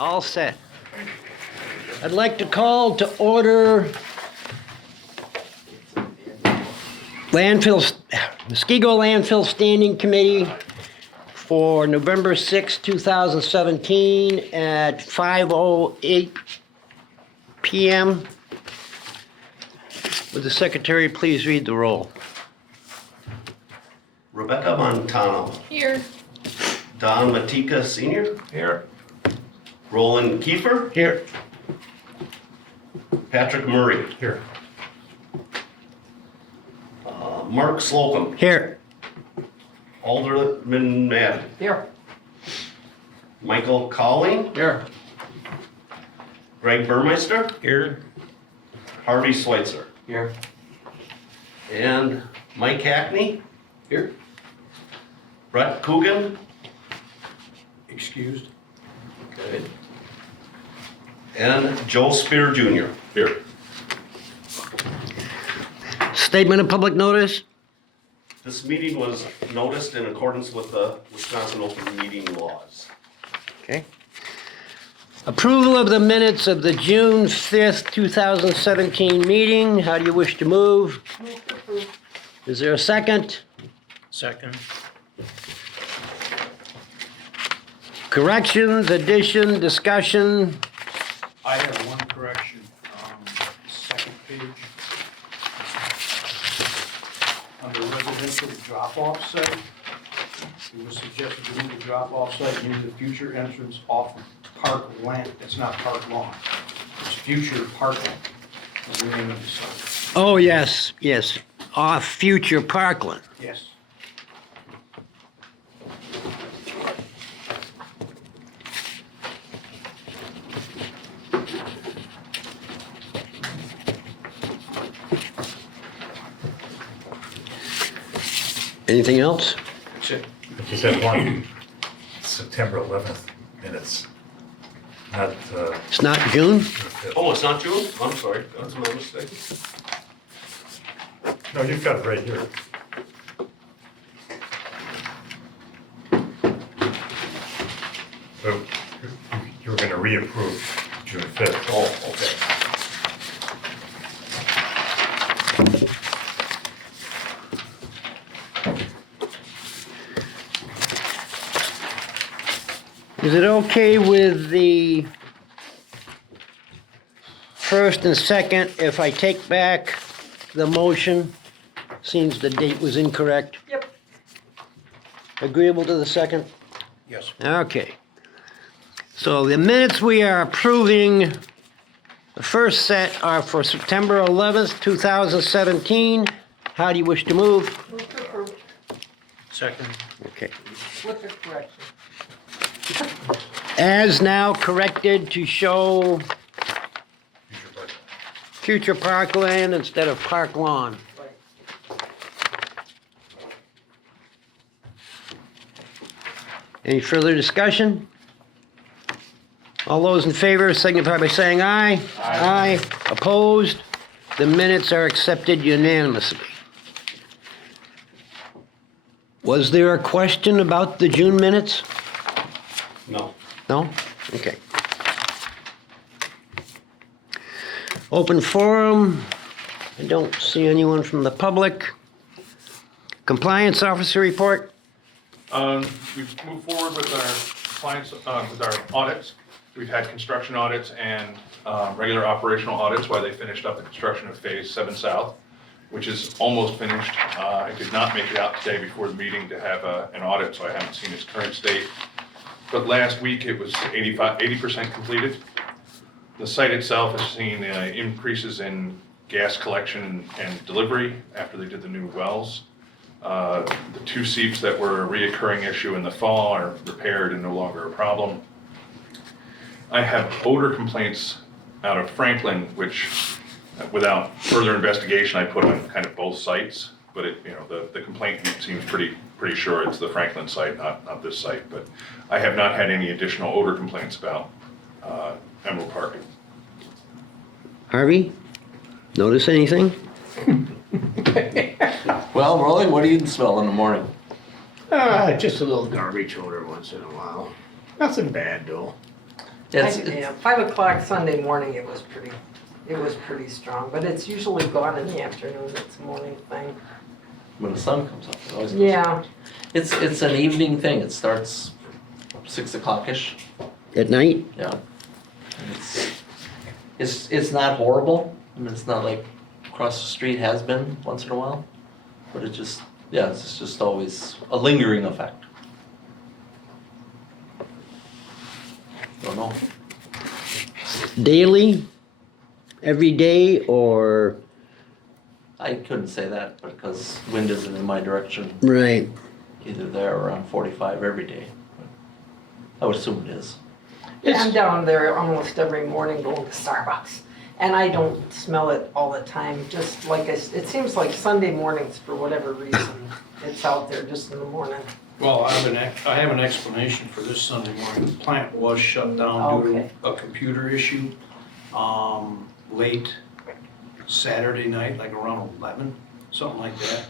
All set. I'd like to call to order Muskego Landfill Standing Committee for November 6, 2017 at 5:08 p.m. Would the secretary please read the roll? Rebecca Montano. Here. Don Matika Sr. Here. Roland Kiefer. Here. Patrick Murray. Here. Mark Slocum. Here. Alderman Madden. Here. Michael Colling. Here. Greg Burmeister. Here. Harvey Schweitzer. Here. And Mike Hackney. Here. Brett Coogan. Excused. Good. And Joe Spear Jr. Here. Statement of public notice? This meeting was noticed in accordance with the Wisconsin Open Meeting laws. Okay. Approval of the minutes of the June 5th, 2017 meeting. How do you wish to move? Move to approve. Is there a second? Second. Corrections, addition, discussion? I have one correction. Second page. Under residential drop-off site, it was suggested to move the drop-off site into the future entrance off of Park Land. That's not Park Lawn. It's future parkland. That's the name of the site. Oh, yes, yes. Off future Parkland. Yes. Anything else? That's it. I just had one, September 11th minutes, not It's not June? Oh, it's not June? I'm sorry, that's my mistake. no, you've got it right here. So you were going to reapprove June 5th. Oh, okay. Is it okay with the first and second if I take back the motion? Seems the date was incorrect. Yep. Agreeable to the second? Yes. Okay. So the minutes we are approving, the first set are for September 11th, 2017. How do you wish to move? Move to approve. Second. Okay. With the correction. As now corrected to show Future budget. future parkland instead of park lawn. Right. Any further discussion? All those in favor signify by saying aye. Aye. Opposed? The minutes are accepted unanimously. Was there a question about the June minutes? No. No? Okay. Open forum. I don't see anyone from the public. Compliance officer report. We've moved forward with our compliance, with our audits. We've had construction audits and regular operational audits while they finished up the construction of Phase 7 South, which is almost finished. I did not make it out today before the meeting to have an audit, so I haven't seen its current state. But last week it was 80% completed. The site itself has seen increases in gas collection and delivery after they did the new wells. The two seeps that were a reoccurring issue in the fall are repaired and no longer a problem. I have odor complaints out of Franklin, which without further investigation, I put on kind of both sites, but the complaint seems pretty sure it's the Franklin site, not this site, but I have not had any additional odor complaints about Emerald Park. Harvey? Notice anything? Well, Rolly, what do you smell in the morning? Just a little garbage odor once in a while. Nothing bad though. Yeah, 5 o'clock Sunday morning, it was pretty strong, but it's usually gone in the afternoon, it's a morning thing. when the sun comes up, it always goes. Yeah, It's an evening thing. It starts 6 o'clock-ish. At night? Yeah. And it's not horrible. I mean, it's not like across the street has been once in a while, but it just, yeah, it's just always a lingering effect. Don't know. Daily? Every day, or? I couldn't say that because wind isn't in my direction, Right. either there or on 45 every day. I would assume it is. I'm down there almost every morning going to Starbucks. And I don't smell it all the time, just like, it seems like Sunday mornings, for whatever reason, it's out there just in the morning. Well, I have an explanation for this Sunday morning. The plant was shut down due Okay. to a computer issue, late Saturday night, like around 11, something like that.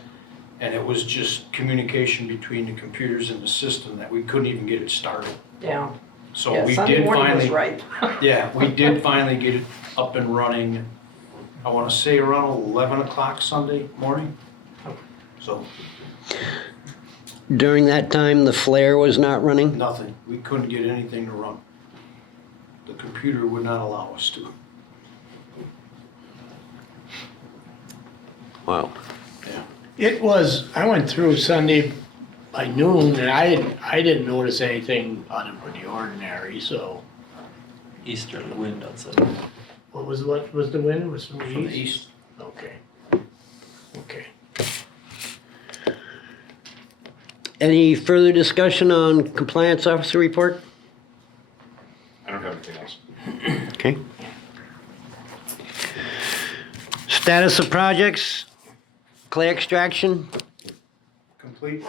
And it was just communication between the computers and the system that we couldn't even get it started. Yeah, So yeah, we Sunday did morning was finally, right. yeah, we did finally get it up and running, I wanna say around 11 o'clock Sunday morning. So, During that time, the flare was not running? nothing, we couldn't get anything to run. The computer would not allow us to. Wow. It was, I went through Sunday by noon and I didn't notice anything out of the ordinary, so. Easterly wind outside. What was the wind? Was from the From the east? east. Okay. Okay. Any further discussion on compliance officer report? I don't have anything else. Okay. Status of projects, clay extraction, Complete.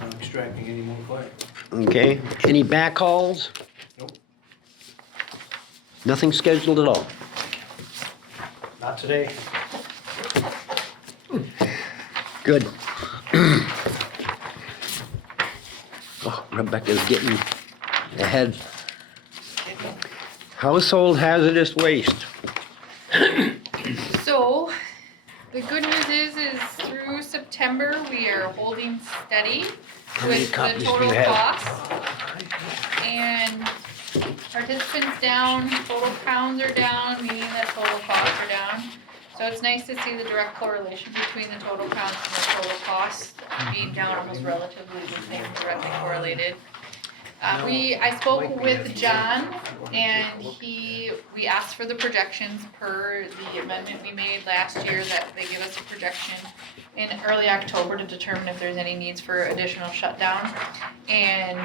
Not extracting any more clay. okay. Any backhauls? Nope. Nothing scheduled at all? Not today. Good. Oh, Rebecca's getting ahead. Household hazardous waste. So, the good news is through September, we are holding steady many with the copies do total you have? costs. And participants down, total pounds are down, meaning that total costs are down. So it's nice to see the direct correlation between the total counts and the total costs being down almost relatively the same, directly correlated. I spoke with John and we asked for the projections per the amendment we made last year that they give us a projection in early October to determine if there's any needs for additional shutdown. And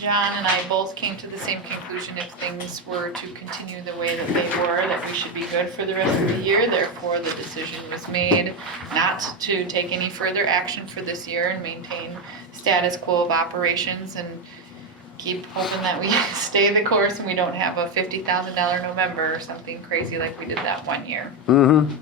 John and I both came to the same conclusion: if things were to continue the way that they were, that we should be good for the rest of the year. Therefore, the decision was made not to take any further action for this year and maintain status quo of operations and keep hoping that we stay the course and we don't have a $50,000 November or something crazy like we did that one year. Mm-hmm.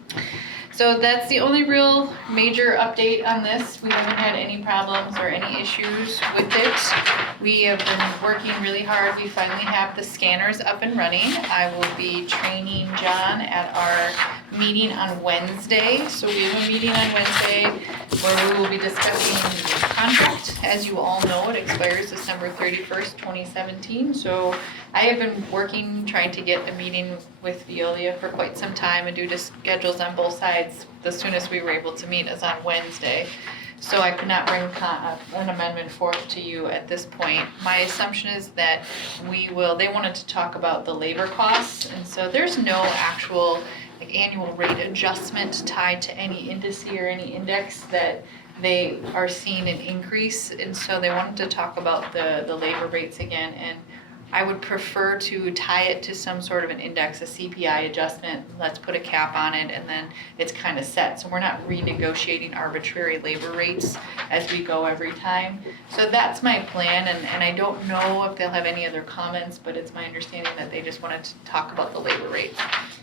So that's the only real major update on this. We haven't had any problems or any issues with it. We have been working really hard. We finally have the scanners up and running. I will be training John at our meeting on Wednesday. So we have a meeting on Wednesday where we will be discussing the contract. As you all know, it expires December 31st, 2017. So I have been working, trying to get a meeting with Veolia for quite some time and do schedules on both sides. The soonest we were able to meet is on Wednesday. So I could not bring an amendment forth to you at this point. My assumption is that they wanted to talk about the labor costs, and so there's no actual annual rate adjustment tied to any indice or any index that they are seeing an increase, and so they wanted to talk about the labor rates again, and I would prefer to tie it to some sort of an index, a CPI adjustment. Let's put a cap on it, and then it's kind of set. So we're not renegotiating arbitrary labor rates as we go every time. So that's my plan, and I don't know if they'll have any other comments, but it's my understanding that they just wanted to talk about the labor rates.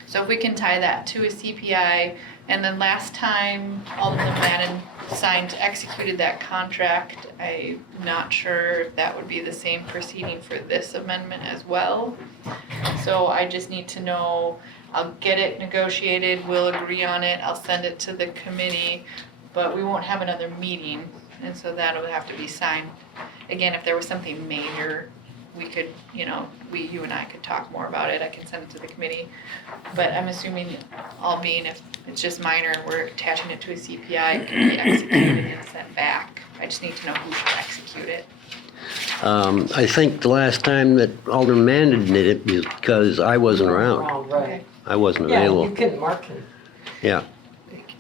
So if we can tie that to a CPI, and then last time Alderman Madden executed that contract. I'm not sure if that would be the same proceeding for this amendment as well. So I just need to know, I'll get it negotiated, we'll agree on it, I'll send it to the committee, but we won't have another meeting, and so that'll have to be signed. Again, if there was something major, we could, you and I could talk more about it, I can send it to the committee. But I'm assuming all being, if it's just minor and we're attaching it to a CPI, it can be executed and sent back. I just need to know who should execute it. I think the last time that Alderman Mandan did it was because I wasn't around. Right. I wasn't Yeah, available. you can mark it. Yeah.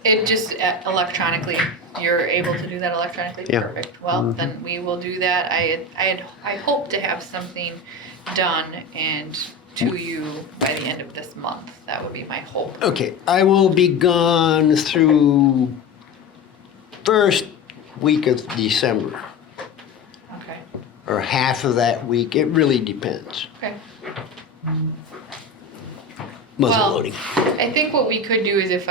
It just electronically, you're able to do that electronically? Yeah. Perfect. Well, then we will do that. I hope to have something done and to you by the end of this month. That would be my hope. Okay, I will be gone through first week of December, Okay. or half of that week. It really depends. Okay. Muzzle Well, loading. I think what we could do is if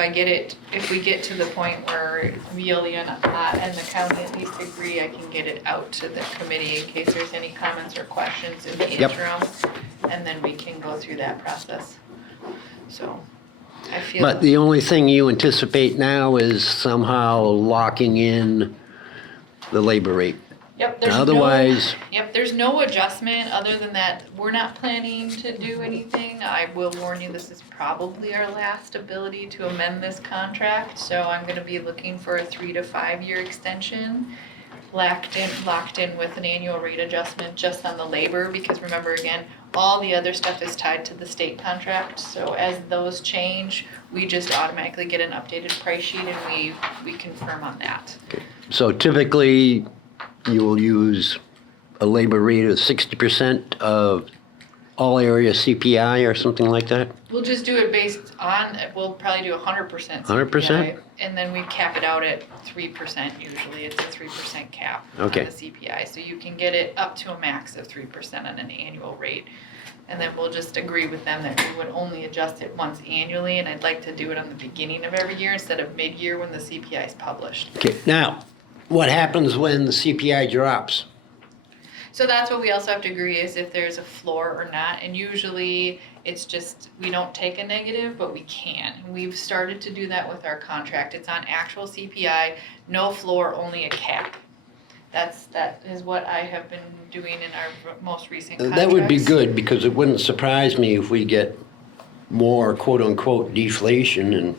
we get to the point where Veolia and the county at least agree, I can get it out to the committee in case there's any comments or questions in the Yep. interim. And then we can go through that process. So, I feel. But the only thing you anticipate now is somehow locking in the labor rate. Yep, there's Otherwise, there's no adjustment other than that. We're not planning to do anything. I will warn you, this is probably our last ability to amend this contract. So I'm gonna be looking for a 3 to 5 year extension, locked in with an annual rate adjustment just on the labor, because remember again, all the other stuff is tied to the state contract. So as those change, we just automatically get an updated price sheet and we confirm on that. so typically you will use a labor rate of 60% of all area CPI or something like that? We'll just do it based on, we'll probably do 100% 100%? CPI, and then we cap it out at 3% usually. It's a 3% cap Okay. on the CPI. So you can get it up to a max of 3% on an annual rate. And then we'll just agree with them that we would only adjust it once annually, and I'd like to do it on the beginning of every year instead of mid-year when the CPI is published. Okay, now, what happens when the CPI drops? So that's what we also have to agree is if there's a floor or not, and usually it's just, we don't take a negative, but we can. We've started to do that with our contract. It's on actual CPI, no floor, only a cap. That is what I have been doing in our most recent contracts. That would be good, because it wouldn't surprise me if we get more quote-unquote deflation and,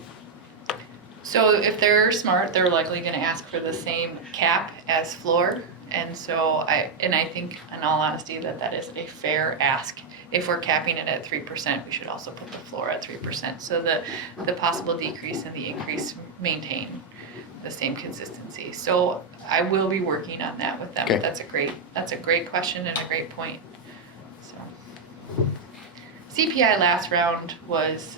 So if they're smart, they're likely gonna ask for the same cap as floor. And so I think, in all honesty, that is a fair ask. If we're capping it at 3%, we should also put the floor at 3%. So the possible decrease and the increase maintain the same consistency. So I will be working on that with them. Okay. That's a great question and a great point. So CPI last round was,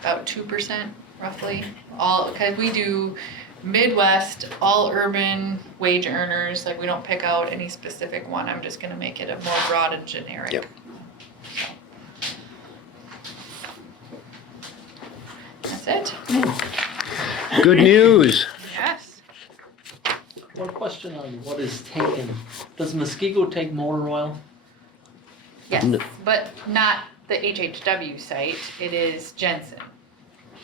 about 2% roughly. Cause we do Midwest, all urban wage earners, like we don't pick out any specific one. I'm just gonna make it a more broad and generic. Yep. That's it. good news. Yes. One question on what is taken. Does Muskego take motor oil? Yes, but not the HHW site. It is Jensen.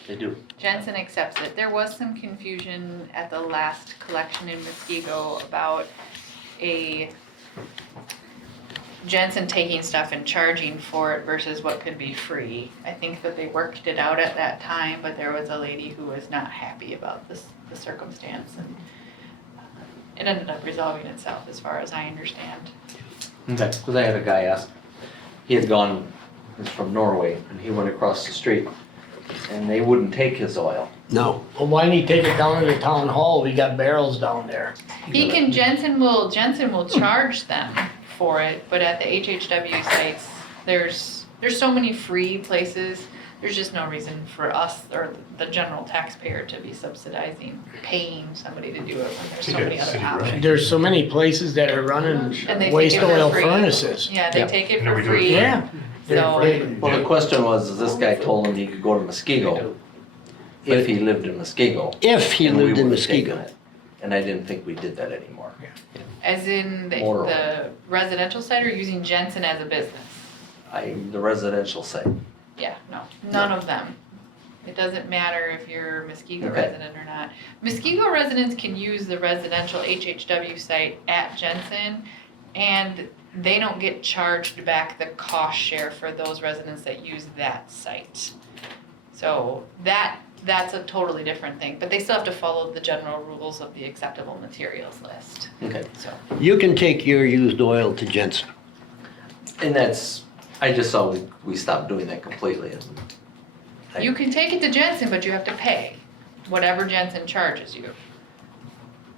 They do. Jensen accepts it. There was some confusion at the last collection in Muskego about a Jensen taking stuff and charging for it versus what could be free. I think that they worked it out at that time, but there was a lady who was not happy about the circumstance, and it ended up resolving itself as far as I understand. Okay. Because I had a guy ask, he had gone, he's from Norway, and he went across the street, and they wouldn't take his oil. No. Well, why didn't he take it down to the town hall? We got barrels down there. Jensen will charge them for it, but at the HHW sites, there's so many free places, there's just no reason for us or the general taxpayer to be subsidizing, paying somebody to do it when there's so many other options. There's so many places that are running And they take waste it for oil free. furnaces. Yeah, they Yep. take it No, for we do it free. free. Yeah. So, Well, the question was, is this guy told him he could go to Muskego, If he lived in Muskego. If he and we lived in would've taken Muskego. it. And I didn't think we did that anymore. As in the Motor the residential site or using Jensen as a business? The residential site. Yeah, no, none of them. It doesn't matter if you're a Muskego Okay. resident or not. Muskego residents can use the residential HHW site at Jensen, and they don't get charged back the cost share for those residents that use that site. So that's a totally different thing, but they still have to follow the general rules of the acceptable materials list, Okay. so. You can take your used oil to Jensen. And that's, I just saw we stopped doing that completely. You can take it to Jensen, but you have to pay whatever Jensen charges you.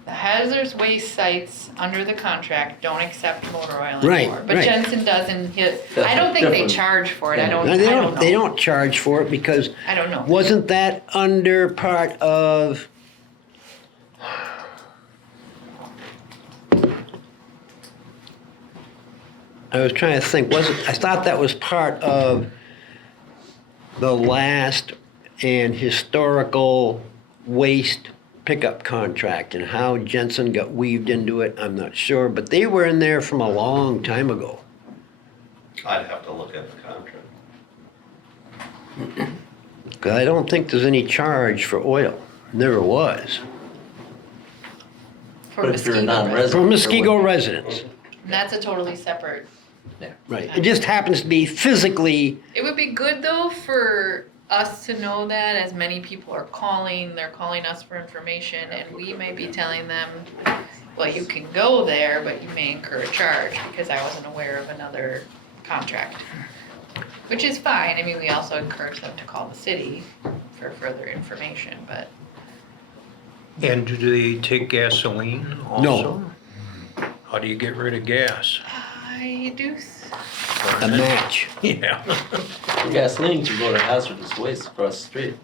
The hazardous waste sites under the contract don't accept motor oil Right, anymore. But right. Jensen does, and That's I don't think they different. charge for it, I Yeah. don't No, know. they don't charge for it because I don't know. wasn't that under part of? I was trying to think, I thought that was part of the last and historical waste pickup contract, and how Jensen got weaved into it, I'm not sure, but they were in there from a long time ago. I'd have to look at the contract. 'Cause I don't think there's any charge for oil, never was. For But if you're a Muskego non-resident. For residents. Muskego residents, And that's a totally separate. right. It just happens to be physically, It would be good though for us to know that, as many people are calling, they're calling us for information, and we may be telling them, well, you can go there, but you may incur a charge, because I wasn't aware of another contract. Which is fine, I mean, we also encourage them to call the city for further information, but And do they take gasoline also? How do you get rid of gas? I do, a match. Yeah. Gasoline can go to hazardous waste across the street.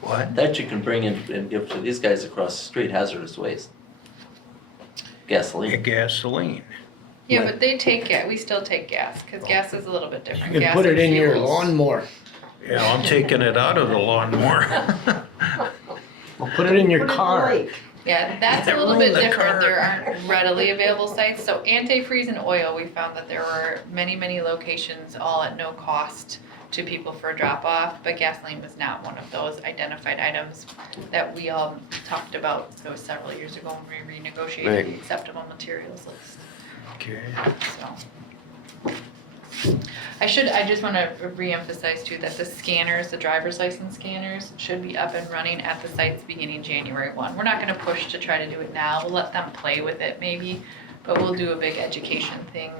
What? That you can bring in and give to these guys across the street, hazardous waste. Gasoline. Gasoline. yeah, but they take gas, we still take gas, cause gas is a little bit different. You can Gas put it and in your fuels. lawnmower. Yeah, I'm taking it out of the lawnmower. Or put it in your Put it in the car. lake. Yeah, that's a Yeah, little roll bit the different, cart. there aren't readily available sites, so antifreeze and oil, we found that there were many locations, all at no cost to people for drop off, but gasoline was not one of those identified items that we all talked about, that was several years ago when we renegotiated Right. the acceptable materials list, Okay. so. I just wanna reemphasize too that the scanners, the driver's license scanners, should be up and running at the sites beginning January 1. We're not gonna push to try to do it now, we'll let them play with it maybe, but we'll do a big education thing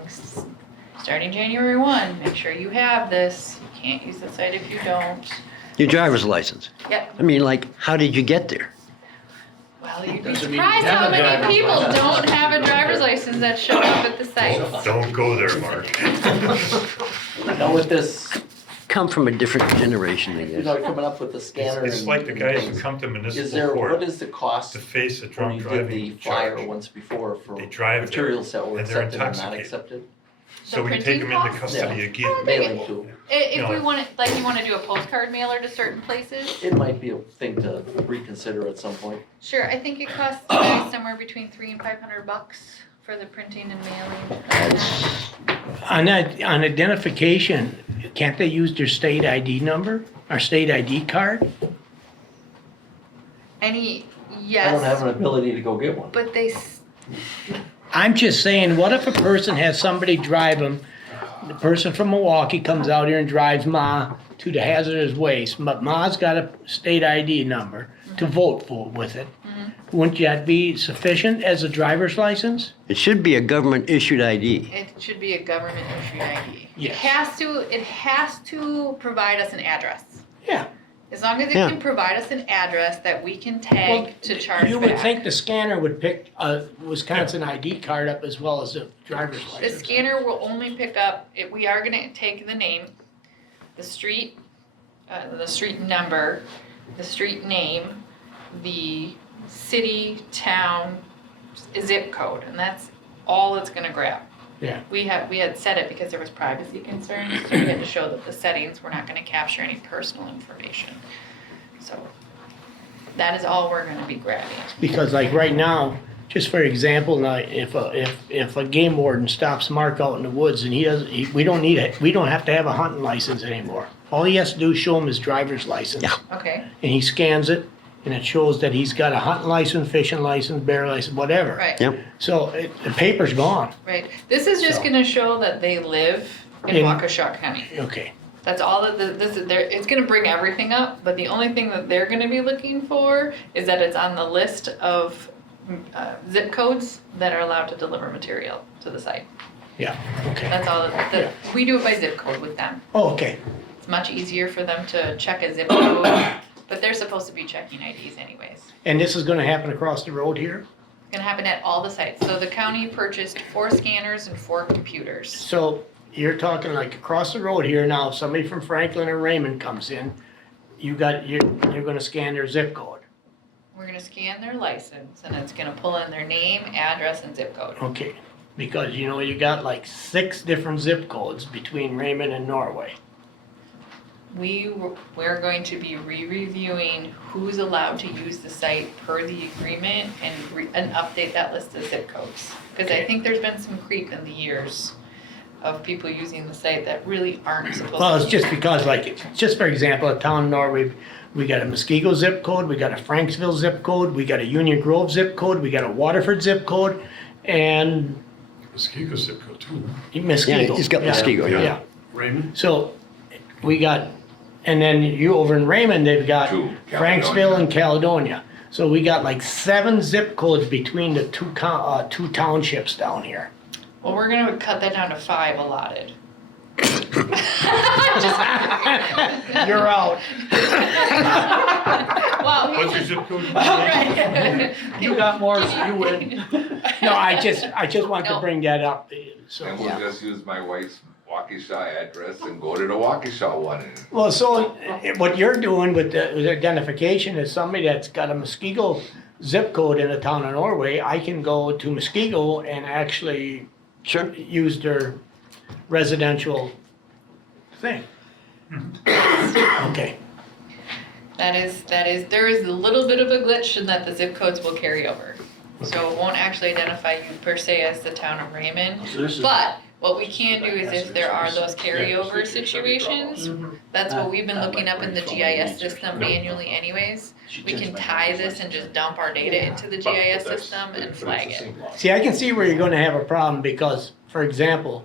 starting January 1. Make sure you have this, you can't use the site if you don't. Your driver's license. Yep, I mean, like, how did you get there? well, you'd be Doesn't mean you surprised how have a many driver's people license. don't have a driver's license that show up at the sites. Don't go there, Mark. Now with this, Come from a different generation, I you guess. know, coming up with the scanner. It's and- like the and guys who things, come to Is municipal there, what court is the cost to face a when drunk you did the driving flyer charge. once before for They drive there, materials that were and they're accepted and not intoxicated. accepted? So we take printing them into cost? custody Yeah. again. Mailing to, If we No. want, like, you wanna do a postcard mailer to certain places? it might be a thing to reconsider at some point. Sure, I think it costs you guys somewhere between $300 and $500 for the printing and mailing. On that, on identification, can't they use their state ID number or state ID card? Any, I don't have yes, an ability to go get one. but they, I'm just saying, what if a person has somebody drive them, the person from Milwaukee comes out here and drives Ma to the hazardous waste, but Ma's got a state ID number to vote for with it. Wouldn't that be sufficient as a driver's license? It should be a government-issued ID. it should be a government issued ID. It Yes. has to provide us an address. Yeah. As long as it Yeah. can provide us an address that we can tag to charge You would back. think the scanner would pick a Wisconsin ID card up as well as a driver's The license. scanner will only pick up, we are gonna take the name, the street number, the street name, the city, town, zip code, and that's all it's gonna grab. Yeah. We had set it because there was privacy concerns, so we had to show that the settings were not gonna capture any personal information. So, That is all we're gonna be grabbing. Because like right now, just for example, now, if a game warden stops Mark out in the woods and we don't have to have a hunting license anymore. All he has to do is show him his driver's license. Yeah. Okay, And he scans it, and it shows that he's got a hunting license, fishing license, bear license, whatever. right, Yep. So the paper's gone. right. This is just So- gonna show that they live in In- Waukesha County. Okay. That's all that this is there. It's gonna bring everything up, but the only thing that they're gonna be looking for is that it's on the list of zip codes that are allowed to deliver material to the site. Yeah. Okay. That's all. We do it by zip code with them. Oh, okay. It's much easier for them to check a zip code, but they're supposed to be checking IDs anyways. And this is gonna happen across the road here? It's gonna happen at all the sites. So the county purchased 4 scanners and 4 computers. So you're talking like across the road here now, if somebody from Franklin or Raymond comes in, you're gonna scan their zip code. We're gonna scan their license and it's gonna pull in their name, address, and zip code. Okay. Because you got like 6 different zip codes between Raymond and Norway. We're going to be re-reviewing who's allowed to use the site per the agreement and update that list of zip codes. Because I think there's been some creep in the years of people using the site that really aren't supposed to. Well, it's just because like, just for example, a town in Norway, we got a Muskego zip code, we got a Franksville zip code, we got a Union Grove zip code, we got a Waterford zip code, and Muskego zip code too. Muskego. Yeah, he's got Muskego, yeah. Raymond? So we got, and then you over in Raymond, they've got Two, Franksville and Caledonia. So we got like 7 zip codes between the two townships down here. Well, we're gonna cut that down to 5 allotted. You're out. Wow. What's your zip code? Right. You got more, so you win. No, I just want to No. bring that up. So, And we'll just use my wife's Waukesha address and go to the Waukesha one. well, so what you're doing with the identification is somebody that's got a Muskego zip code in the town of Norway, I can go to Muskego and actually Sure. use their residential thing. Okay. That is, there is a little bit of a glitch in that the zip codes will carry over. So it won't actually identify you per se as the town of Raymond. But what we can do is if there are those carryover situations, that's what we've been looking up in the GIS system manually anyways. We can tie this and just dump our data into the GIS system and flag it. See, I can see where you're gonna have a problem because, for example,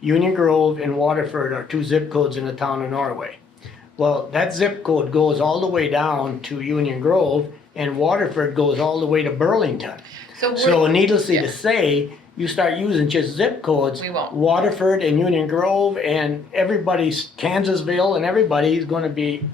Union Grove and Waterford are 2 zip codes in the town of Norway. Well, that zip code goes all the way down to Union Grove and Waterford goes all the way to Burlington. So we're- needlessly yeah. to say, you start using just zip codes. We won't. Waterford and Union Grove and everybody's, Kansasville and everybody's gonna be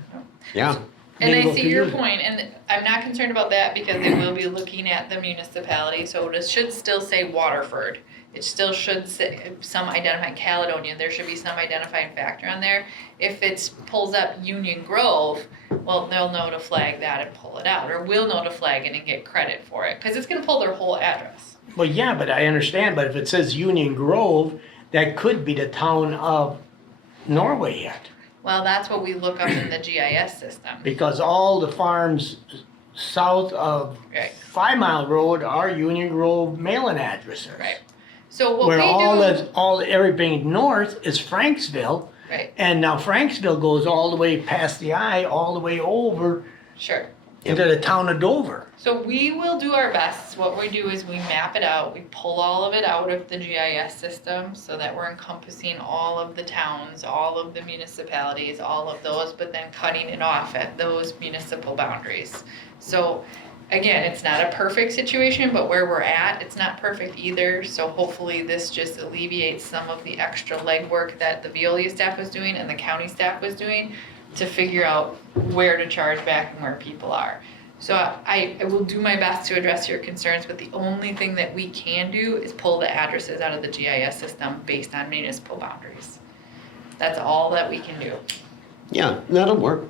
Yeah. And I able see to your use it. point, and I'm not concerned about that because they will be looking at the municipality, so it should still say Waterford. It still should say some identifying Caledonia, there should be some identifying factor on there. If it pulls up Union Grove, well, they'll know to flag that and pull it out, or we'll know to flag it and get credit for it, cause it's gonna pull their whole address. Well, yeah, but I understand, but if it says Union Grove, that could be the town of Norway yet. Well, that's what we look up in the GIS system. Because all the farms south of Right. 5 Mile Road are Union Grove mailing addresses. Right. So what Where we do, everything north is Franksville, right, and now Franksville goes all the way past the eye, all the way over sure. into the town of Dover. So we will do our best. What we do is we map it out, we pull all of it out of the GIS system so that we're encompassing all of the towns, all of the municipalities, all of those, but then cutting it off at those municipal boundaries. So again, it's not a perfect situation, but where we're at, it's not perfect either. So hopefully this just alleviates some of the extra legwork that the Veolia staff was doing and the county staff was doing to figure out where to charge back and where people are. So I will do my best to address your concerns, but the only thing that we can do is pull the addresses out of the GIS system based on municipal boundaries. That's all that we can do. Yeah, that'll work.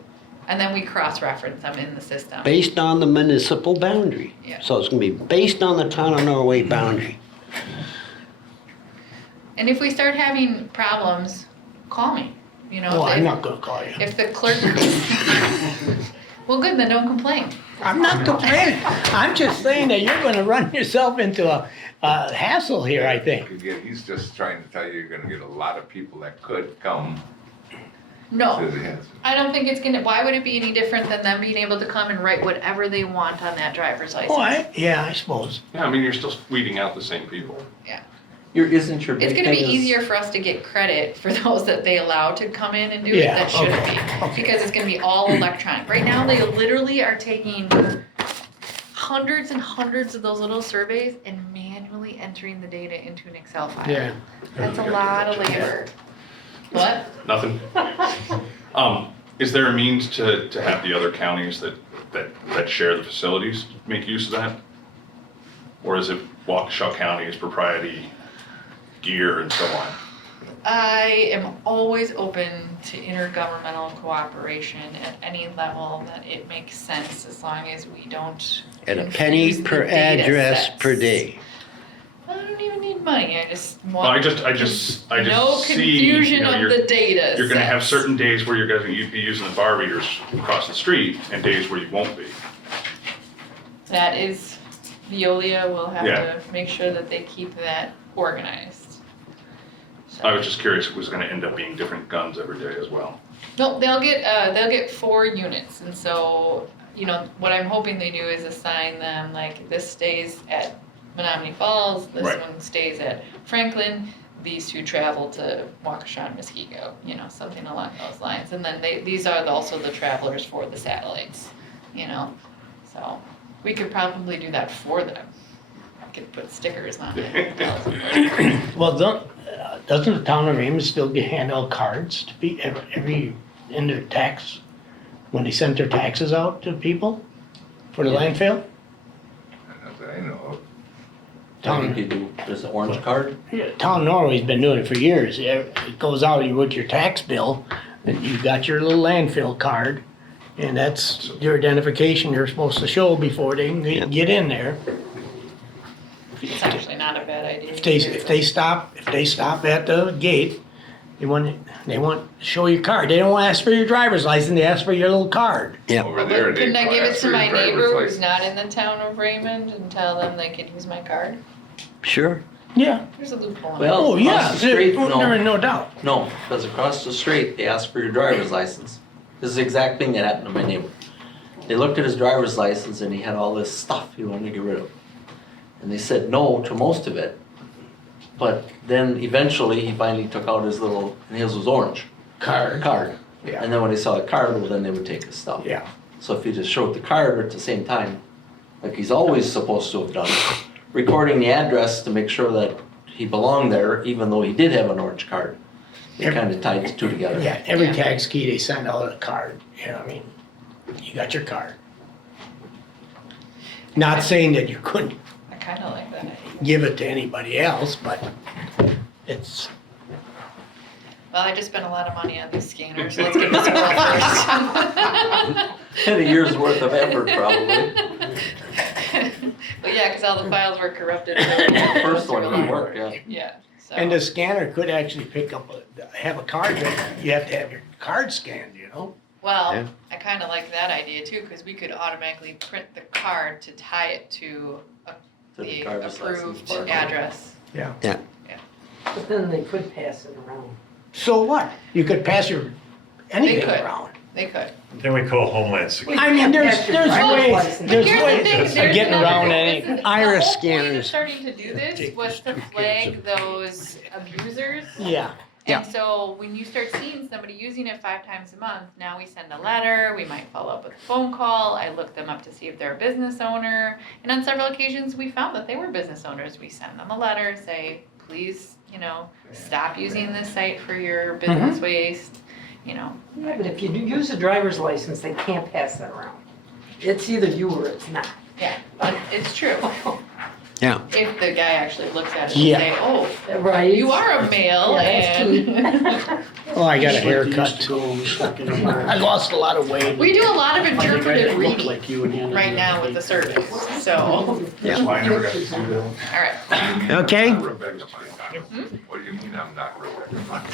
And then we cross-reference them in the system. Based on the municipal boundary. Yeah. So it's gonna be based on the town of Norway boundary. And if we start having problems, call me, you know. Oh, if- I'm not gonna call you. If the clerk, Well, good, then don't complain. I'm not complaining. I'm just saying that you're gonna run yourself into a hassle here, I think. He's just trying to tell you, you're gonna get a lot of people that could come No, to the hazard. I don't think it's gonna, why would it be any different than them being able to come and write whatever they want on that driver's license? Oh, I suppose. Yeah, I mean, you're still weeding out the same people. Isn't your It's big gonna be thing is- easier for us to get credit for those that they allow to come in and do it Yeah, that shouldn't okay, be. okay. Because it's gonna be all electronic. Right now, they literally are taking hundreds and hundreds of those little surveys and manually entering the data into an Excel file. Yeah. That's a lot of labor. What? Nothing? Is there a means to have the other counties that share the facilities make use of that? Or is it Waukesha County's propriety gear and so on? I am always open to intergovernmental cooperation at any level that it makes sense, as long as we don't At a penny confuse the per data address sets. be day. I don't even need money, I just Well, I want just no see, confusion you know, of the data you're gonna have sets. certain days where you're gonna be using the bar readers across the street and days where you won't be. That is, Veolia will have Yeah. to make sure that they keep that organized. So- I was just curious if it was gonna end up being different guns every day as well. Nope, they'll get 4 units, and so, you know, what I'm hoping they do is assign them, like, this stays at Menominee Falls, this Right. one stays at Franklin, these 2 travel to Waukesha and Muskego, you know, something along those lines, and then these are also the travelers for the satellites, you know, so, we could probably do that for them. I could put stickers on it. Well, doesn't the town of Raymond still hand out cards to be every in their tax, when they send their taxes out to people for the landfill? Not that I know of. I think you do, there's an orange card. Yeah, town of Norway's been doing it for years. It goes out with your tax bill, and you got your little landfill card, and that's your identification you're supposed to show before they can get in there. It's actually not a bad idea. If they stop at the gate, they want to show your card. They don't want to ask for your driver's license, they ask for your little card. Yep. Over there, But they couldn't I give it ask to for your my driver's neighbor who's license. not in the town of Raymond and tell them they can use my card? Sure. Yeah. There's a loophole. Well, Oh, yeah, across the street, there is no, no doubt. no, because across the street, they asked for your driver's license. This is the exact thing that happened to my neighbor. They looked at his driver's license and he had all this stuff he wanted to get rid of. And they said no to most of it. But then eventually, he finally took out his little, and his was orange. Card. Yeah. And then when they saw the card, well, then they would take his stuff. Yeah. So if you just showed the card at the same time, like he's always supposed to have done, recording the address to make sure that he belonged there, even though he did have an orange card. It kind of tied the 2 together. Yeah, every Yeah. tax key, they send out a card, you know what I mean? You got your card. Not saying that you couldn't I kinda like that idea. give it to anybody else, but it's, Well, I just spent a lot of money on these scanners, so let's get this girl first. And a year's worth of effort, probably. But yeah, cause all the files were corrupted. The first one didn't work, yeah. Yeah, so. and the scanner could actually pick up, have a card, but you have to have your card scanned, you know? Well, Yeah. I kinda like that idea too, cause we could automatically print the card to tie it to To the the driver's license approved barcode. address. Yeah. But then they could pass it around. So what? You could pass anything could. around. They could. Then we call Homeland Security. I mean, there's Your driver's ways, license. there's Here's the ways thing, of there's getting another around thing. any. This is- Iris The whole point of scanners. starting to do this was to flag those abusers. Yeah, And so when you start seeing somebody using it 5 times a month, now we send a letter, we might follow up with a phone call, I look them up to see if they're a business owner. And on several occasions, we found that they were business owners. We send them a letter, say, please, you know, stop using this site for your business waste, you know. Yeah, but if you do use a driver's license, they can't pass that around. It's either you or it's not. Yeah, but it's true. Yeah. If the guy actually looks at it Yeah. and say, oh, Right. you are a male Yeah, that's and. oh, I got a Just like they haircut used to too. go stuck in I a- lost a lot of weight. We do a lot of Find a guy interpretive that looked reading like you and handed right you now a with the big- surveys, so, That's why I never got to do that. alright. Okay. I'm not Rebecca Fine. What do you mean I'm not Rebecca Fine?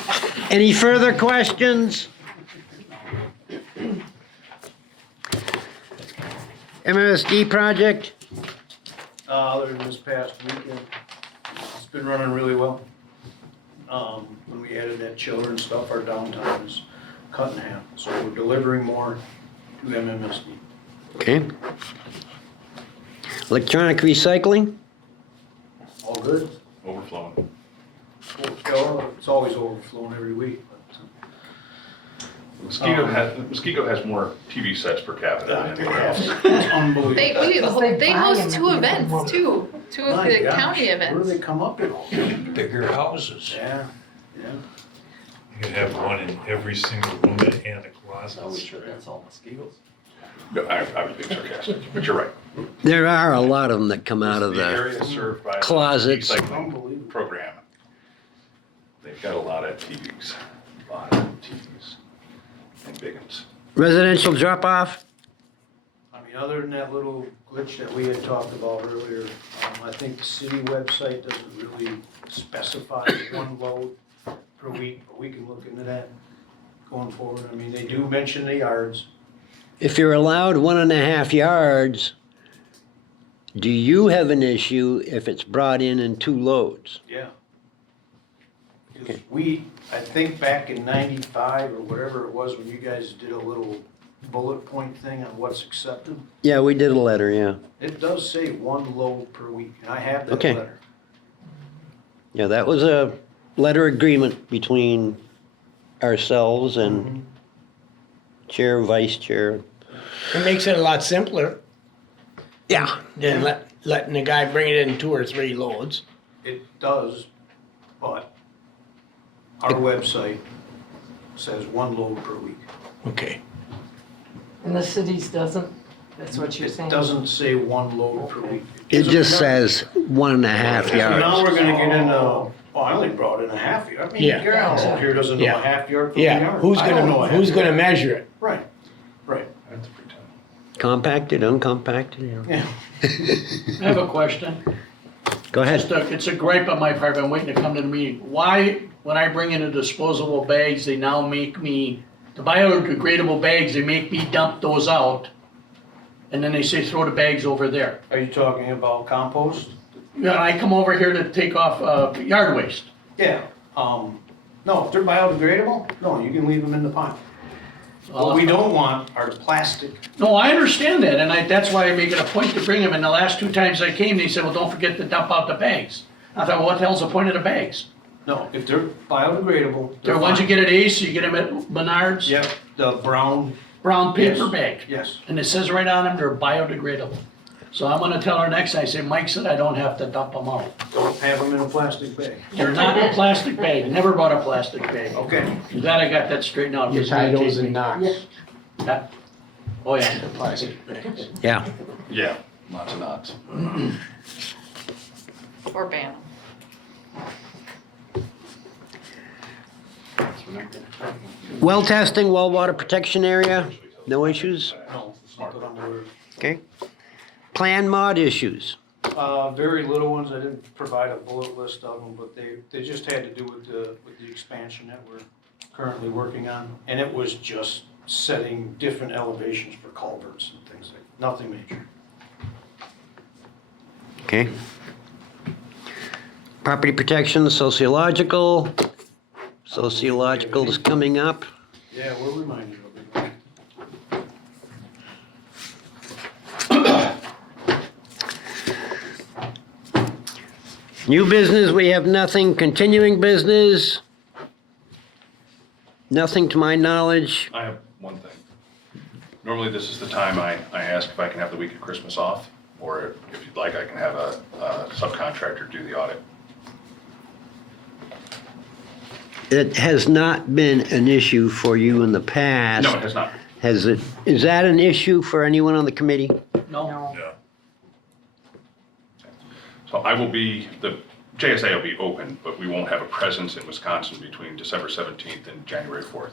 Any further questions? MSD project? Other than this past weekend, it's been running really well. When we added that chiller and stuff, our downtime is cut in half. So we're delivering more to MMSD. Okay. Electronic recycling? All good. Overflowing. Well, it's always overflowing every week, but. Muskego has more TV sets per capita than anyone else. It's unbelievable. They buy host them two and events them. too, two of My the gosh, county Where do events. they come up in all? Bigger houses. Yeah, yeah. You could have one in every single room and a closet. Are we sure that's all mosquitoes? No, I was being sarcastic, but you're right. There are a lot of them that come out of The the, area served by the closets. recycling Unbelievable. program. They've got a lot of TVs, and big ones. residential drop-off? I mean, other than that little glitch that we had talked about earlier, I think the city website doesn't really specify one load per week, but we can look into that going forward. I mean, they do mention the yards. If you're allowed 1.5 yards, do you have an issue if it's brought in 2 loads? Yeah. Okay. We, I think back in 95 or whatever it was, when you guys did a little bullet point thing on what's accepted, Yeah, we did a letter, yeah. it does say 1 load per week, and I have that Okay. letter. Yeah, that was a letter agreement between ourselves and chair, vice chair. It makes it a lot simpler Yeah. than letting the guy bring it in 2 or 3 loads. It does, but our website says 1 load per week. Okay. And the cities doesn't? That's what you're saying? It doesn't say 1 load per week. It just says 1.5 So now yards. we're gonna get into, oh, I only brought in a half yard. I mean, Yeah. Carol up here doesn't know Yeah. a half yard from a Yeah, yard. who's I don't know gonna, a who's half gonna yard. measure it? Right, right, That's pretty tough. Compacted, uncompacted, you know. yeah. I have a question. Go ahead. It's a gripe on my part, I'm waiting to come to the meeting. Why, when I bring in the disposable bags, they now make me, the biodegradable bags, they make me dump those out. And then they say throw the bags over there. Are you talking about compost? Yeah, I come over here to take off yard waste. Yeah, no, if they're biodegradable, no, you can leave them in the pile. What we don't want are the plastic. No, I understand that, and that's why I make it a point to bring them. And the last 2 times I came, they said, well, don't forget to dump out the bags. I thought, well, what the hell's the point of the bags? No, if they're biodegradable, They're they're ones you fine. get at Ace, you get them at Menards, Yep, the brown, brown paper Yes. bag. yes. And it says right on them, they're biodegradable. So I'm gonna tell her next time, I say, Mike said I don't have to dump them out. Don't have them in a plastic bag. They're not in a plastic bag, never bought a plastic bag. Okay. I'm glad I got that straightened out. You tie those in knots. Yeah. Oh, yeah, the plastic bags. Yeah. Yeah, lots of knots. Or ban 'em. Well testing, well water protection area, no issues? No, not that I'm aware of. Okay. Plan mod issues. Very little ones, I didn't provide a bullet list of them, but they just had to do with the expansion that we're currently working on. And it was just setting different elevations for culverts and things like, nothing major. Okay. Property protection, sociological. Sociological is coming up. Yeah, we'll remind you of it. New business, we have nothing. Continuing business, nothing to my knowledge. I have one thing. Normally, this is the time I ask if I can have the week of Christmas off, or if you'd like, I can have a subcontractor do the audit. It has not been an issue for you in the past. No, it has not. Has it, is that an issue for anyone on the committee? No, No. Yeah. So I will be, the JSA will be open, but we won't have a presence in Wisconsin between December 17th and January 4th.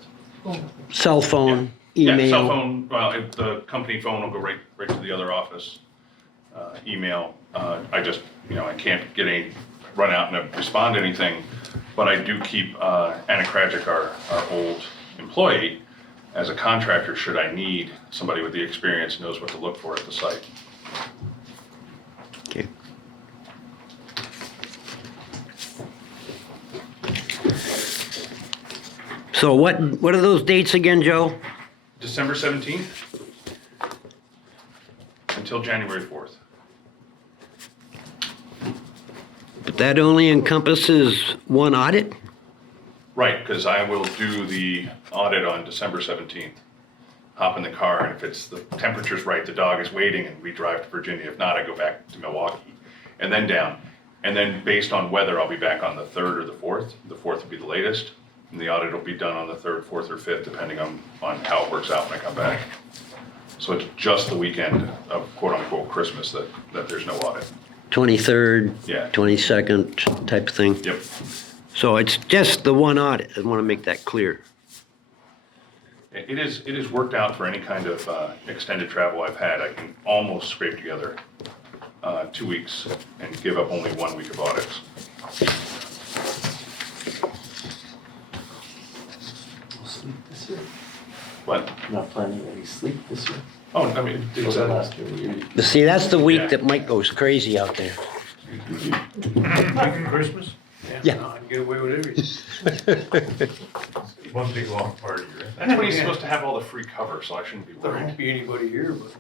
Cell phone, Yeah, email? cell phone, well, the company phone will go right to the other office. Email, I just, I can't run out and respond to anything, but I do keep Anna Krajic, our old employee, as a contractor, should I need somebody with the experience, knows what to look for at the site. Okay. So what are those dates again, Joe? December 17th until January 4th. But that only encompasses one audit? Right, because I will do the audit on December 17th. Hop in the car, and if it's the temperature's right, the dog is waiting, and we drive to Virginia. If not, I go back to Milwaukee, and then down. And then based on weather, I'll be back on the 3rd or the 4th. The 4th will be the latest, and the audit will be done on the 3rd, 4th, or 5th, depending on how it works out when I come back. So it's just the weekend of quote-unquote Christmas that there's no audit. 23rd, Yeah. 22nd type of thing? Yep. So it's just the one audit. I want to make that clear. It is worked out for any kind of extended travel I've had. I can almost scrape together 2 weeks and give up only 1 week of audits. Sleep this year? But, Not planning any sleep this year? oh, I mean, Was that last year? But see, that's the week Yeah. that Mike goes crazy out there. Christmas? Yeah. No, I can get away with everything. One big long party, right? that's when he's supposed to have all the free cover, so I shouldn't be There worried. won't be anybody here, but.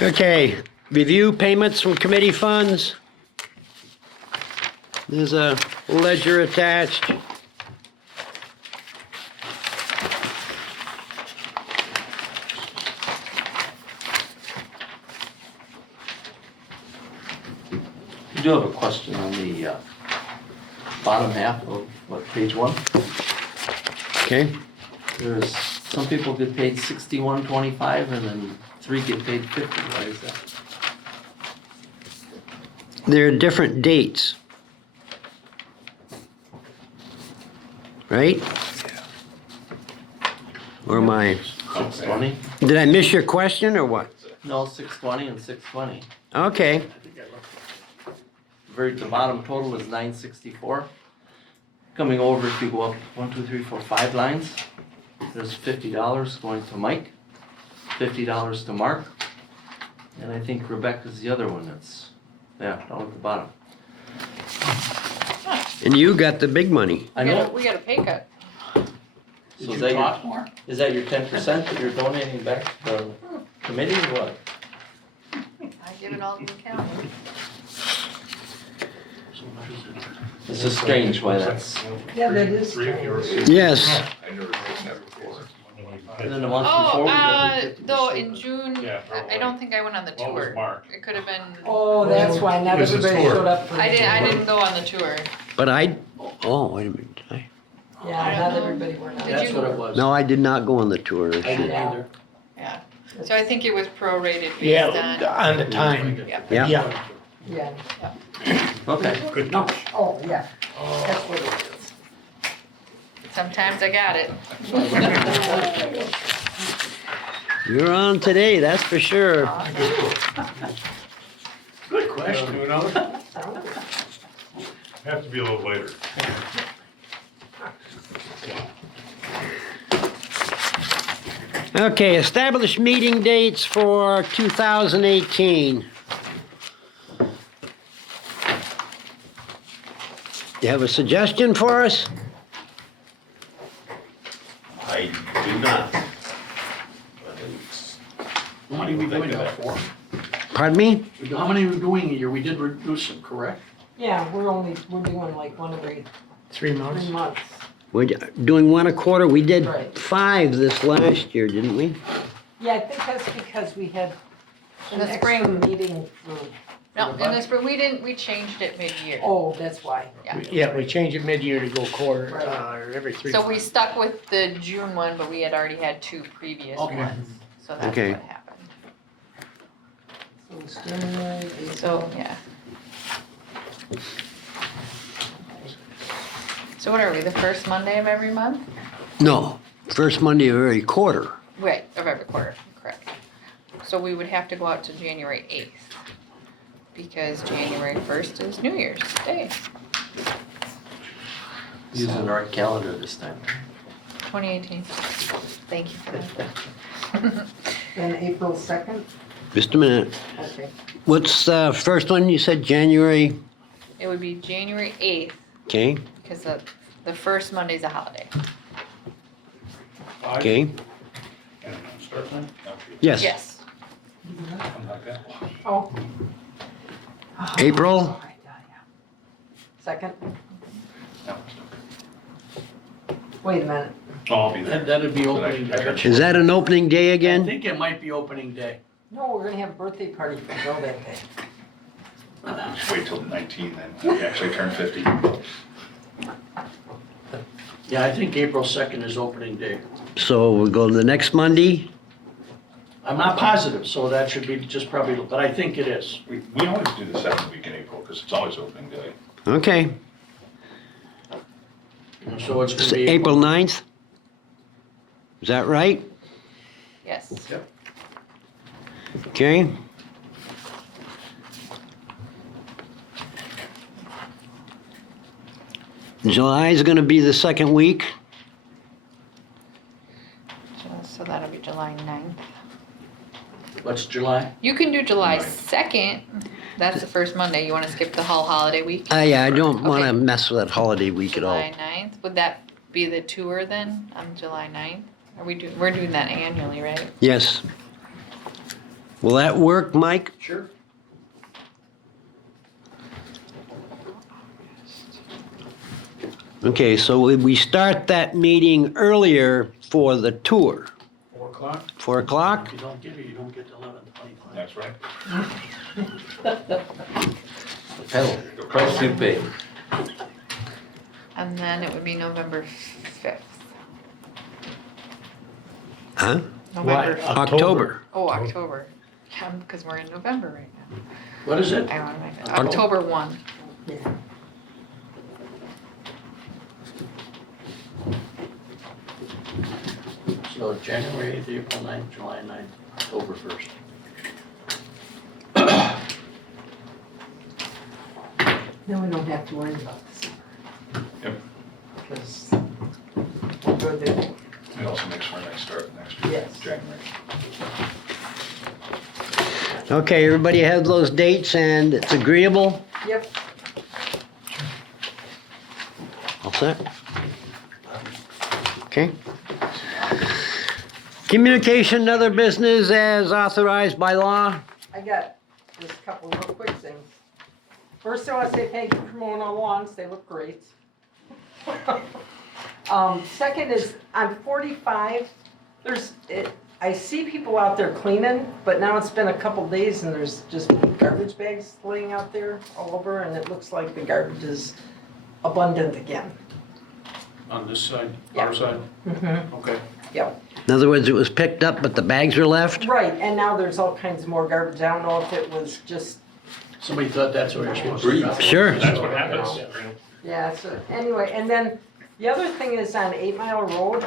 Okay, review payments from committee funds. There's a ledger attached. You do have a question on the bottom half of page 1. Okay, There's, some people get paid 61.25 and then 3 get paid 50. Why is that? there are different dates. Right? Or am I, 620? did I miss your question or what? No, 620 and 620. Okay, The bottom total is 964. Coming over, if you go up 1, 2, 3, 4, 5 lines, there's $50 going to Mike, $50 to Mark, and I think Rebecca's the other one that's, yeah, down at the bottom. and you got the big money. I know. We got a pay cut. So is that your 10% that you're donating back to the committee or what? I get it all to the county. It's just strange why that's, Yeah, that is strange. Yes, I never noticed that before. and then the month Oh, before we got the 50%. though in June, Yeah, I don't think I went on the What was tour. Mark? It could have been, Oh, that's why not It's a everybody tour. showed up for the I didn't tour. go on the tour. but oh, wait a minute. Yeah, not everybody were not. Did That's you- what it was. No, I did not go on the tour. I didn't Yeah. either. Yeah. So I think it was prorated based Yeah, on, on the time. yeah. Yeah, Yeah, Yeah. Okay. Good No, catch. oh, yeah, that's what it is. Sometimes I got it. you're on today, that's for sure. Good question, you know? Have to be a little later. Okay, establish meeting dates for 2018. You have a suggestion for us? I do not. How many are we doing that for? Pardon me? How many are we doing a year? We did reduce them, correct? Yeah, we're doing like one every 3 months. 3 months. We're doing one a quarter. We did Right. 5 this last year, didn't we? Yeah, I think that's because we had In an the extra spring. meeting for. No, in the spring, we changed it mid-year. Oh, that's why. Yeah, we change it mid-year to go quarter, Right. or every 3 So months. we stuck with the June one, but we had already had 2 previous Okay. ones. So that's Okay. what happened. So it's January, April. So, yeah. So what are we, the first Monday of every month? No, first Monday of every quarter. Right, of every quarter, correct. So we would have to go out to January 8th, because January 1st is New Year's Day. Using the right calendar this time. 2018. Thank you for that. And April 2nd? Just a minute. Okay. What's the first one you said, January? It would be January 8th, Okay, because the first Monday's a holiday. okay, And start time? yes. Yes. I'm like that. Oh. April? Second? No, Wait a minute. I'll be there. That'd be opening day. Is that an opening day I again? think it might be opening day. No, we're gonna have a birthday party for Joe that day. Just wait till the 19th, then we actually turn 50. Yeah, I think April 2nd is opening day. So we go to the next Monday? I'm not positive, so that should be just probably, but I think it is. We always do the second week in April, because it's always opening day. Okay, So it's so gonna be. April 9th? Is that right? Yes. Okay. July is gonna be the second week. So that'll be July 9th. What's July? You can do July 2nd. That's the first Monday. You want to skip the whole holiday week? Yeah, I don't wanna Okay. mess with that holiday week at all. July 9th. Would that be the tour then on July 9th? We're doing that annually, right? Yes. Will that work, Mike? Sure. Okay, so we start that meeting earlier for the tour. 4 o'clock? 4 o'clock? If you don't get it, you don't get the 11:25. That's right. The penalty, the price you pay. And then it would be November 5th. Huh? November. October. Oh, October. Yeah, because we're in November right now. What is it? I want to make it October 1. Yeah. So January 8th, April 9th, July 9th, October 1st. Then we don't have to worry about this. Yep. Because we're good there. It also makes for a nice start next year, Yes. January. Okay, everybody have those dates and it's agreeable? Yep. All set? Okay. Communication and other business as authorized by law? I got just a couple real quick things. First, I want to say thank you for mowing our lawns, they look great. Second is, on 45, I see people out there cleaning, but now it's been a couple days and there's just garbage bags laying out there all over, and it looks like the garbage is abundant again. On this side, Yeah. our side? Mm-hmm. Okay. Yep. In other words, it was picked up, but the bags are left? Right, and now there's all kinds more garbage. I don't know if it was just, Somebody thought that's what you're supposed to do. Sure. That's what happens. yeah, so anyway, and then the other thing is on 8 Mile Road,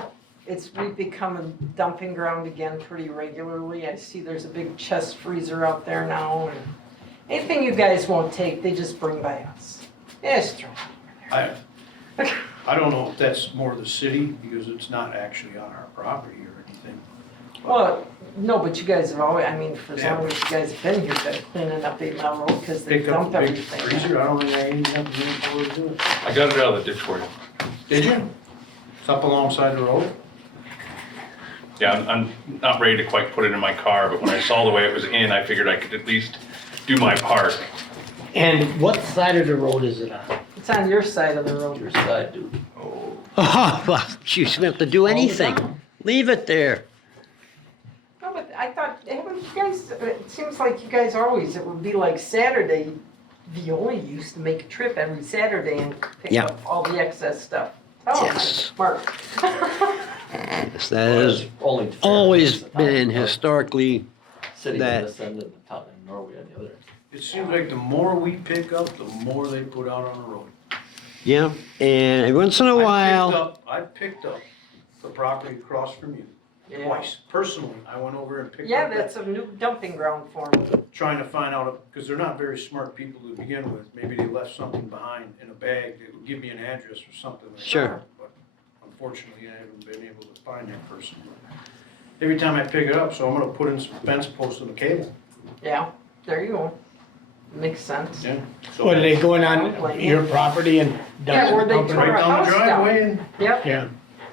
we've become a dumping ground again pretty regularly. I see there's a big chest freezer out there now, and anything you guys won't take, they just bring by us. Yeah, just throw it over there. I don't know if that's more the city, because it's not actually on our property or anything. Well, no, but you guys have always, I mean, for as Yeah. long as you guys have been here, been cleaning up 8 Mile Road, because they Pick up dump the big everything. freezer, I don't think I even have to do anything to do it. I got it out of the ditch for you. Did you? It's up alongside the road? Yeah, I'm not ready to quite put it in my car, but when I saw the way it was in, I figured I could at least do my part. And what side of the road is it on? It's on your side of the road. Your side, dude. Oh, Oh, well, you shouldn't have to do anything. Leave it there. No, but I thought, haven't you guys, it seems like you guys always, it would be like Saturday, Viola used to make a trip every Saturday and pick Yeah. up all the excess stuff. Oh, Yes. Mark. Yes, that has Only fair always against the town, been but historically, City that- on this end and the town in Norway on the other. It seems like the more we pick up, the more they put out on the road. yeah, and every once in a while, I picked up the property across from you. Yeah. twice. Personally, I went over and picked Yeah, up that's a new dumping ground for them. trying to find out, because they're not very smart people to begin with. Maybe they left something behind in a bag. They would give me an address or something like Sure. that. But unfortunately, I haven't been able to find that person. Every time I pick it up, so I'm gonna put in some fence posts and a cable. Yeah, there you go. Makes sense. Yeah. So What, are they going on your property and Yeah, where they dumping? tore right a down house the down. driveway and Yep, Yeah,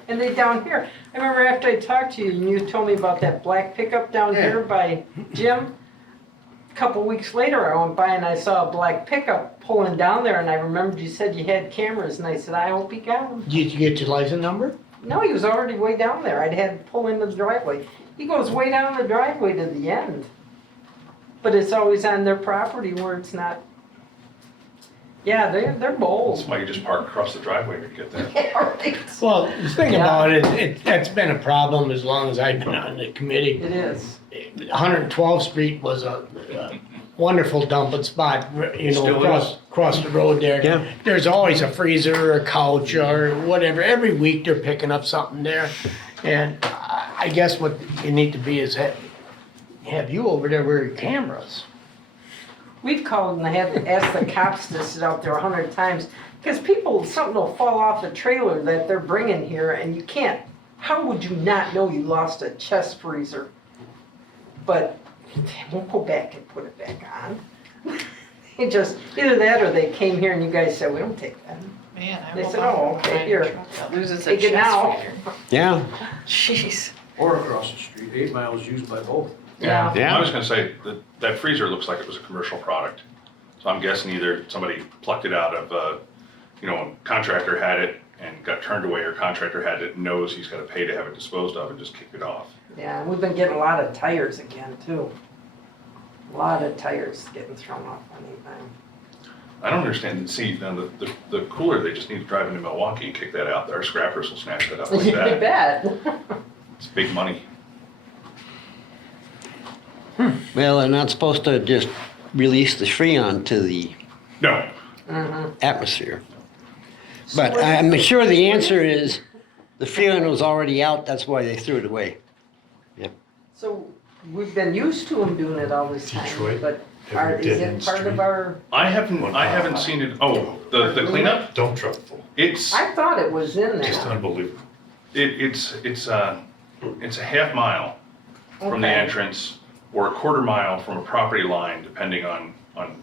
and they down here. I remember after I talked to you and you told me about that black pickup down Yeah. here by Jim. A couple weeks later, I went by and I saw a black pickup pulling down there, and I remembered you said you had cameras, and I said, I hope he got them. did you get your license number? No, he was already way down there. I'd had to pull into the driveway. He goes way down the driveway to the end. But it's always on their property where it's not. Yeah, they're That's bold. why you just park across the driveway to get there. Yeah, right. Well, the thing Yeah. about it, that's been a problem as long as I've been on the committee. It is. 112th Street was a wonderful dumping spot, you know, Still is. across the road there. Yeah. There's always a freezer or a couch or whatever. Every week they're picking up something there. And I guess what you need to be is have you over there with your cameras. We've called and had to ask the cops to sit out there 100 times because something will fall off the trailer that they're bringing here and you can't. How would you not know you lost a chest freezer? But they won't go back and put it back on. It just, either that or they came here and you guys said, we don't take that. Man, I They hope said, I'm oh, not okay, buying a here. truck that loses a Take it chest now. freezer. Yeah, Jeez. or across the street. 8 Miles used by both. Yeah. Yeah. I was gonna say, that freezer looks like it was a commercial product. So I'm guessing either somebody plucked it out of, a contractor had it and got turned away, or contractor had it, knows he's gotta pay to have it disposed of and just kicked it off. Yeah, and we've been getting a lot of tires again too. A lot of tires getting thrown off on 8 Mile. I don't understand, see, now the cooler, they just need to drive into Milwaukee and kick that out. Our scrappers will snatch that up like You that. bet. It's big money. well, they're not supposed to just release the freon to the No, atmosphere. But I'm sure the answer is the freon was already out, that's why they threw it away. So we've been used to them doing it all this time, Detroit, but every is dead it end part of street. our, I haven't seen it, the cleanup, Dump truck full. it's, I thought it was in Just there. unbelievable. it's a half mile from the Okay. entrance or a quarter mile from a property line, depending on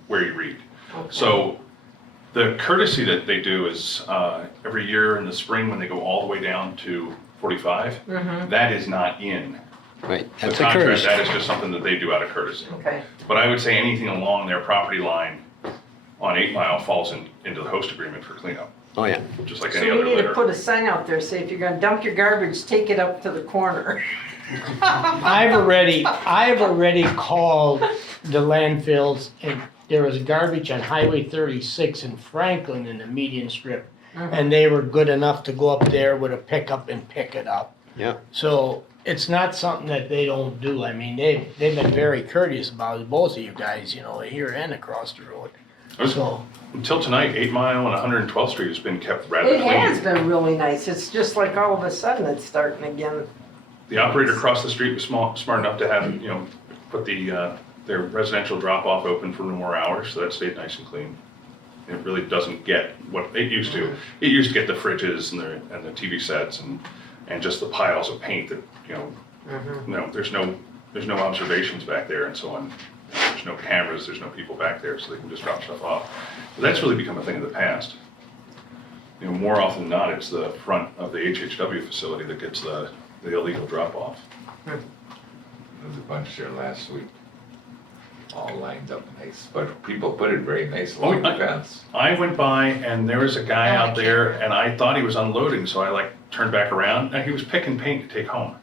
where you read. Okay. So the courtesy that they do is every year in the spring when they go all the way down to 45, that is not in Right, the that's a contract. courtesy. That is just something that they do out of courtesy. Okay, But I would say anything along their property line on 8 Mile falls into the host agreement for cleanup, Oh, yeah. just like so any we other need to litter. put a sign out there, say if you're gonna dump your garbage, take it up to the corner. I've already called the landfills and there was garbage on Highway 36 in Franklin in the median strip. And they were good enough to go up there with a pickup and pick it up. Yeah. So it's not something that they don't do. I mean, they've been very courteous about it, both of you guys, you know, here and across the road. So, Until tonight, 8 Mile and 112th Street has been kept rather It has clean. been really nice, it's just like all of a sudden it's starting again. The operator across the street was smart enough to have, put their residential drop-off open for more hours, so that stayed nice and clean. It really doesn't get what it used to. It used to get the fridges and the TV sets and just the piles of paint that, no, there's no observations back there and so on. There's no cameras, there's no people back there, so they can just drop stuff off. But that's really become a thing of the past. More often than not, it's the front of the HHW facility that gets the illegal drop-off. There was a bunch there last week, all lined up nice, but people put it very nice along the fence. I went by and there was a guy out there and I thought he was unloading, so I turned back around and he was picking paint to take home.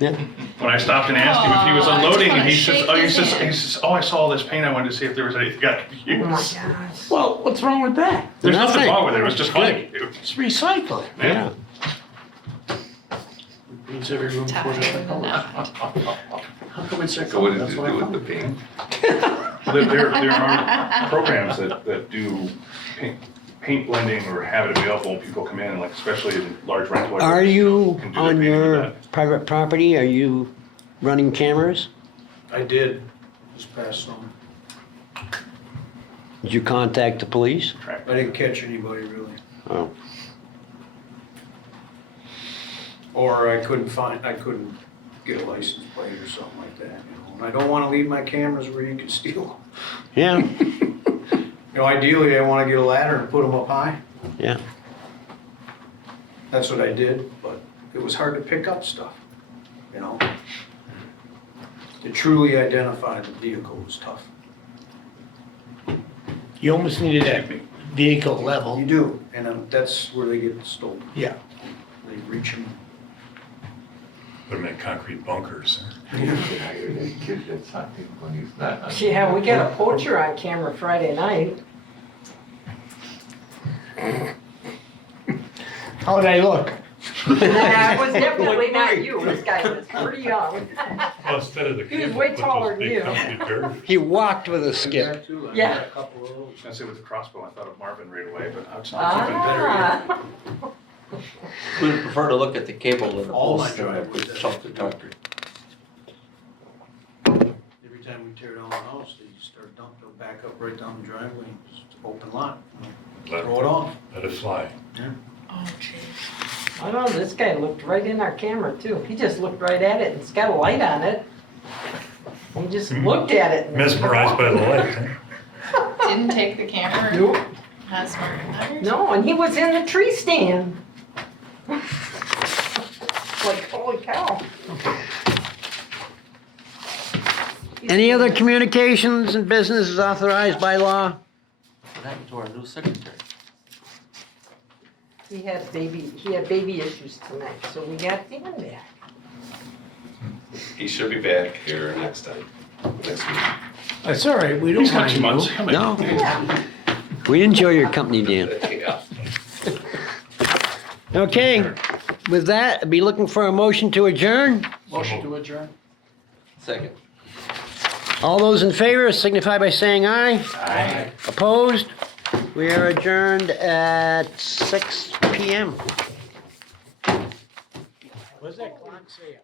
Yeah. When I stopped and asked him if he was Aw, I just unloading, and wanna he says, shake oh, he his says, hand. I saw all this paint, I wanted to see if there was anything I could Oh my use. gosh. well, what's wrong with that? There's nothing Nothing. wrong with it, it was just funny. It's recycling. Yeah. Means every room for different colors. How come it's that So what color? did That's you what I do thought. with the paint? There are programs that do paint paint blending or have it available when people come in, like especially in large rental areas. Are you can do their on painting with your that. private property, are you running cameras? I did this past summer. Did you contact the police? I didn't catch anybody really. Oh, Or I couldn't get a license plate or something like that, you know. And I don't wanna leave my cameras where you can steal them. yeah, You know, ideally, I wanna get a ladder and put them up high. yeah. That's what I did, but it was hard to pick up stuff, you know. To truly identify the vehicle was tough. You almost needed that vehicle level. You do, and that's where they get stolen. Yeah. They reach them. Put them in concrete bunkers. You can hire that kid that's hunting when he's not hunting. Yeah, we got a poacher on camera Friday night. How would I look? That was definitely not you, this guy was pretty young. Well, instead of the He was kid, way put taller those than big you. comfy girders. He walked with a skip. Yeah. I was gonna say with the crossbow, I thought of Marvin right away, but it's even better. Ah. We would prefer to look at the cable in the All my post than the driveways, big that's chunk what of they do. concrete. Every time we tear down the house, they start dumping, they'll back up right down the driveway, and just open lot, Let throw it off. Let it fly. Oh, jeez. I don't know, this guy looked right in our camera too. He just looked right at it. It's got a light on it. He just looked at it. and- Mesmerized by the light, huh? Didn't take the camera. Nope. Not smart enough. No, and he was in the tree stand. Like, holy cow. Any other communications and businesses authorized by law? What happened to our new secretary? He had baby issues tonight, so we got him back. He should be back here next time, next week. That's all right, we don't He's got mind 2 months. you. He'll make No, it. Yeah. we enjoy your company, Dan. Yeah. Okay, with that, I'd be looking for a motion to adjourn. Motion to adjourn. Second. All those in favor signify by saying aye. Aye. Opposed? We are adjourned at 6 PM. What's that clock say?